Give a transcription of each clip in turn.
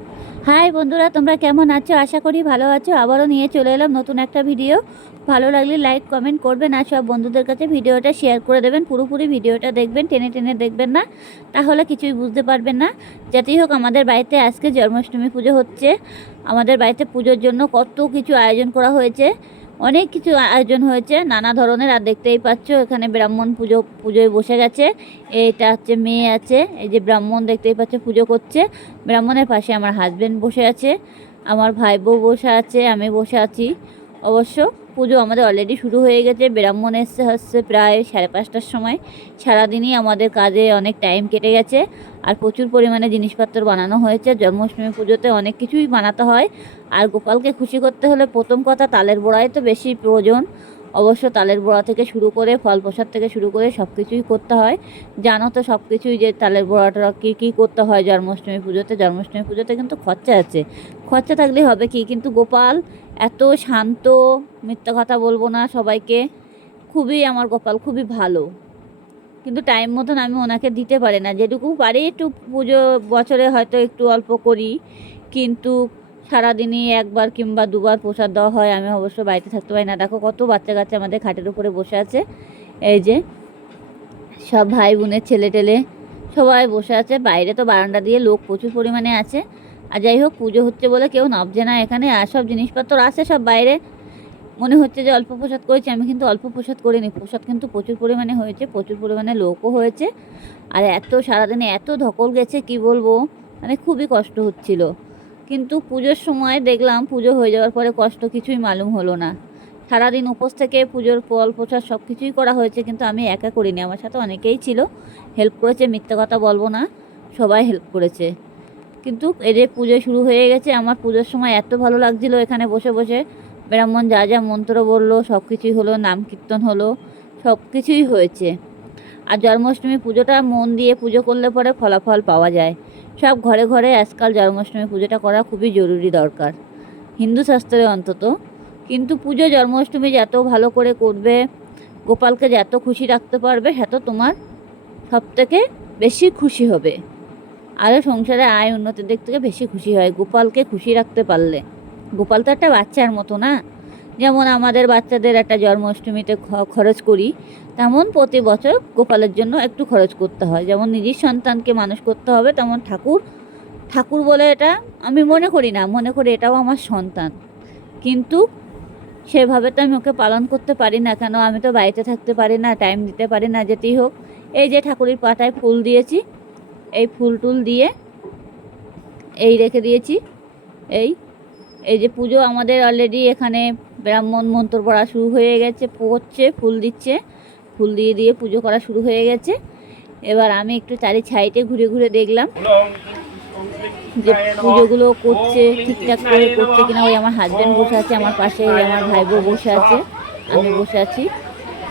High বন্ধুরা, তোমরা কেমন আছো? আশা করি ভালো আছো। আবারও নিয়ে চলে এলাম নতুন একটা ভিডিও। ভালো লাগলে লাইক কমেন্ট করবেন আর সব বন্ধুদের কাছে ভিডিওটা শেয়ার করে দেবেন। পুরোপুরি ভিডিওটা দেখবেন, টেনে টেনে দেখবেন না, তাহলে কিছুই বুঝতে পারবেন না। যাতেই হোক, আমাদের বাড়িতে আজকে জন্মাষ্টমী পুজো হচ্ছে। আমাদের বাড়িতে পুজোর জন্য কত কিছু আয়োজন করা হয়েছে, অনেক কিছু আয়োজন হয়েছে নানা ধরনের। আর দেখতেই পাচ্ছ এখানে ব্রাহ্মণ পুজোয় বসে গেছে। এটা হচ্ছে মেয়ে আছে, এই যে ব্রাহ্মণ দেখতেই পাচ্ছ পুজো করছে। ব্রাহ্মণের পাশে আমার হাজব্যান্ড বসে আছে, আমার ভাই বউ বসে আছে, আমি বসে আছি। অবশ্য পুজো আমাদের অলরেডি শুরু হয়ে গেছে। ব্রাহ্মণ এসে হচ্ছে প্রায় 5:30টার সময়। সারাদিনই আমাদের কাজে অনেক টাইম কেটে গেছে আর প্রচুর পরিমাণে জিনিসপত্র বানানো হয়েছে। জন্মাষ্টমী পুজোতে অনেক কিছুই বানাতে হয়। আর গোপালকে খুশি করতে হলে প্রথম কথা তালের বড়াই তো বেশি প্রয়োজন। অবশ্য তালের বড়া থেকে শুরু করে ফল প্রসাদ থেকে শুরু করে সব কিছুই করতে হয়। জানো তো সব কিছুই, যে তালের বড়াটা কী করতে হয় জন্মাষ্টমী পুজোতে। জন্মাষ্টমী পুজোতে কিন্তু খরচা আছে, খরচা থাকলেই হবে কি। কিন্তু গোপাল এত শান্ত, মিথ্যা কথা বলবো না সবাইকে, খুবই আমার গোপাল খুবই ভালো। কিন্তু টাইম মতন আমি ওনাকে দিতে পারি না। যেটুকু পারি একটু পুজো বছরে হয়তো একটু অল্প করি, কিন্তু সারাদিনই একবার কিংবা দুবার প্রসাদ দেওয়া হয়। আমি অবশ্য বাড়িতে থাকতে পারি না। দেখো কত বাচ্চা কাচ্চা আমাদের খাটের উপরে বসে আছে। এই যে সব ভাই বোনের ছেলে টেলে সবাই বসে আছে। বাইরে তো বারান্দা দিয়ে লোক প্রচুর পরিমাণে আছে। আর যাই হোক, পুজো হচ্ছে বলে কেউ নামছে না এখানে। আর সব জিনিসপত্র আছে সব বাইরে। মনে হচ্ছে যে অল্প প্রসাদ করেছি, আমি কিন্তু অল্প প্রসাদ করিনি। প্রসাদ কিন্তু প্রচুর পরিমাণে হয়েছে, প্রচুর পরিমাণে লোকও হয়েছে। আর এত সারাদিনে এত ধকল গেছে কি বলবো, মানে খুবই কষ্ট হচ্ছিল। কিন্তু পুজোর সময় দেখলাম পুজো হয়ে যাওয়ার পরে কষ্ট কিছুই মালুম হলো না। সারাদিন উপোস থেকে পুজোর ফল প্রসাদ সব কিছুই করা হয়েছে, কিন্তু আমি একা করিনি, আমার সাথে অনেকেই ছিল, হেল্প করেছে। মিথ্যে কথা বলবো না, সবাই হেল্প করেছে। কিন্তু এই যে পুজো শুরু হয়ে গেছে, আমার পুজোর সময় এত ভালো লাগছিল এখানে বসে বসে। ব্রাহ্মণ যা যা মন্ত্র বললো সব কিছুই হলো, নাম কীর্তন হলো, সব কিছুই হয়েছে। আর জন্মাষ্টমী পুজোটা মন দিয়ে পুজো করলে পরে ফলাফল পাওয়া যায়। সব ঘরে ঘরে আজকাল জন্মাষ্টমী পুজোটা করা খুবই জরুরি দরকার, হিন্দু শাস্ত্রে অন্তত। কিন্তু পুজো জন্মাষ্টমী যত ভালো করে করবে, গোপালকে যত খুশি রাখতে পারবে, সেত তোমার সবথেকে বেশি খুশি হবে। আরও সংসারে আয় উন্নতির দিক থেকে বেশি খুশি হয় গোপালকে খুশি রাখতে পারলে। গোপাল তো একটা বাচ্চার মতো না। যেমন আমাদের বাচ্চাদের একটা জন্মাষ্টমীতে খরচ করি, তেমন প্রতি বছর গোপালের জন্য একটু খরচ করতে হয়। যেমন নিজের সন্তানকে মানুষ করতে হবে, তেমন ঠাকুর বলে এটা আমি মনে করি না, মনে করি এটাও আমার সন্তান। কিন্তু সেভাবে তো আমি ওকে পালন করতে পারি না। কেন? আমি তো বাড়িতে থাকতে পারি না, টাইম দিতে পারি না। যেতেই হোক, এই যে ঠাকুরের পাতায় ফুল দিয়েছি, এই ফুল টুল দিয়ে এই রেখে দিয়েছি। এই এই যে পুজো আমাদের অলরেডি এখানে ব্রাহ্মণ মন্ত্র পড়া শুরু হয়ে গেছে, পড়ছে, ফুল দিচ্ছে, ফুল দিয়ে দিয়ে পুজো করা শুরু হয়ে গেছে। এবার আমি একটু চারি সাইডে ঘুরে ঘুরে দেখলাম যে পুজোগুলো করছে ঠিকঠাক করে করছে কিনা। ওই আমার হাজব্যান্ড বসে আছে আমার পাশে, আমার ভাই বউ বসে আছে, আমি বসে আছি।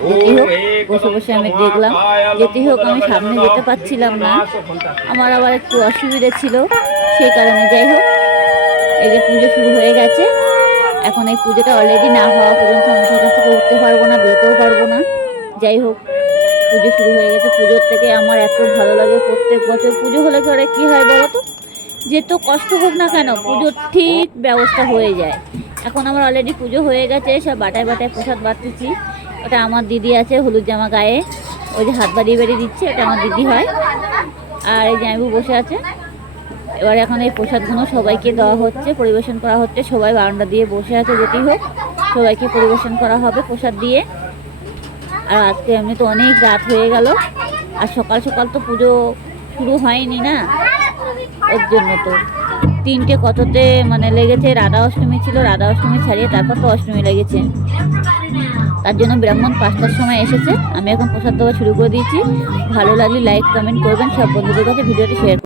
যেতেই হোক, বসে বসে আমি দেখলাম। যেতেই হোক, আমি সামনে যেতে পারছিলাম না, আমার আবার একটু অসুবিধা ছিল, সেই কারণে। যাই হোক, এই যে পুজো শুরু হয়ে গেছে। এখন এই পুজোটা অলরেডি না হওয়া পর্যন্ত আমি সেখান থেকে উঠতে পারবো না, বেরোতেও পারবো না। যাই হোক, পুজো শুরু হয়ে গেছে। পুজোর থেকে আমার এত ভালো লাগে। প্রত্যেক বছর পুজো হলে পরে কী হয় বলো তো, যে তো কষ্ট হোক না কেন, পুজোর ঠিক ব্যবস্থা হয়ে যায়। এখন আমার অলরেডি পুজো হয়ে গেছে, সব বাটায় বাটায় প্রসাদ বাড়তেছি। ওটা আমার দিদি আছে হলুদ জামা গায়ে, ওই যে হাত বাড়িয়ে বাড়িয়ে দিচ্ছে, এটা আমার দিদি হয়। আর এই জামাইবু বসে আছে। এবার এখন এই প্রসাদগুলো সবাইকে দেওয়া হচ্ছে, পরিবেশন করা হচ্ছে। সবাই বারান্দা দিয়ে বসে আছে। যেতেই হোক, সবাইকে পরিবেশন করা হবে প্রসাদ দিয়ে। আর আজকে এমনি তো অনেক রাত হয়ে গেল, আর সকাল সকাল তো পুজো শুরু হয়নি না, ওর জন্য তো 3টে কততে মানে লেগেছে। রাধা অষ্টমী ছিল, রাধা অষ্টমী ছাড়িয়ে তারপর তো অষ্টমী লেগেছে। তার জন্য ব্রাহ্মণ 5টার সময় এসেছে। আমি এখন প্রসাদ দেওয়া শুরু করে দিয়েছি। ভালো লাগলে লাইক কমেন্ট করবেন, সব বন্ধুদের কাছে ভিডিওটি শেয়ার